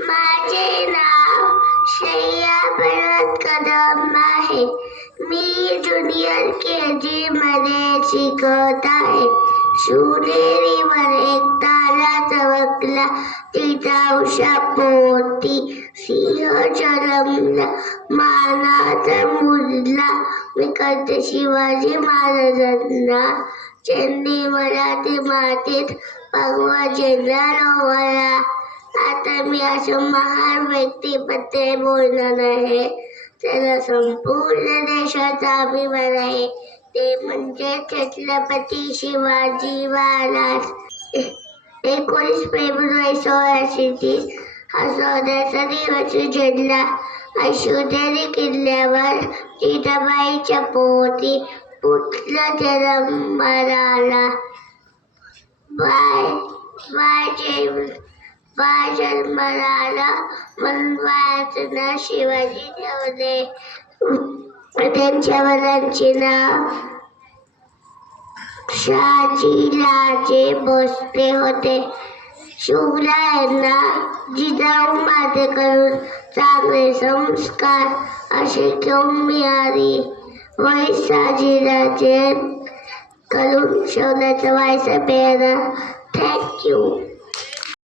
माझे नाव श्रेया भरत कदम आहे. मी junior KG मध्ये शिकत आहे. शिवनेरीवर एक तारा चमकला, तिचा उषा पोटी सिंह जन्मला, मानाचा मुजला मी करते शिवाजी महाराजांना. चेन्नई मराठी मातीत भगवा झेंडा रोवला. आता मी अशा महान व्यक्तीबद्दल बोलणार आहे, त्याला संपूर्ण देशाचा अभिमान आहे. ते म्हणजे छत्रपती शिवाजी महाराज. 19 फेब्रुवारी 1630 हा सोन्याचा दिवस उजडला. शिवनेरी किल्ल्यावर जिजाबाईच्या पोटी पुत्र जन्माला आला. बाळ जन्माला आला म्हणून बाळाचं नाव शिवाजी ठेवले. त्यांच्या वडिलांचे नाव शहाजीराजे भोसले होते. शिवरायांना जिजाऊ मातेकडून चांगले संस्कार अशी घेऊन मिळाली. शहाजीराजे कडून सोन्याचा वारसा मिळाला. थँक्यू.